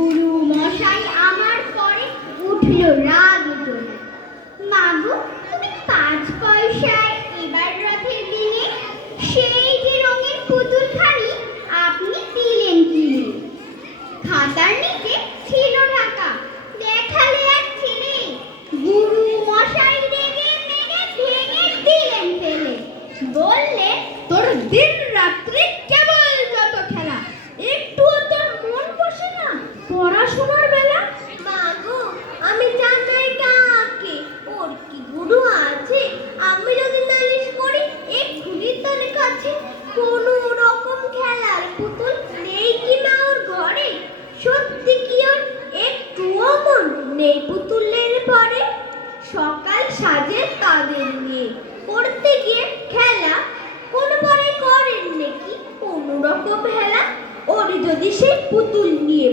গুরু মশাই আমার পরে উঠল রাগ উঠোনে। মাগো, তুমি 5 পয়সায় এবার রথের দিনে সেই যে রঙের পুতুলখানি আপনি দিলেন কিনে। খাতার নিচে ছিল ঢাকা, দেখালে এক ছেলে। গুরু মশাই রেগে মেগে ভেঙে দিলেন ফেলে। বললে, তোর দিন রাত্রি কেবল যত খেলা, একটুও তোর মন বসে না পড়াশোনার বেলা। মাগো, আমি জানাই কাকে, ওর কি গুরু আছে? আমি যদি নালিশ করি এক্ষুনি তার কাছে। কোনো রকম খেলার পুতুল নেই কি না ওর ঘরে? সত্যি কি ওর একটুও মন নেই পুতুলের পরে? সকাল সাজে তাদের নিয়ে করতে গিয়ে খেলা, কোন পরে করেন নাকি কোনো রকম হেলা? ওর যদি সেই পুতুল নিয়ে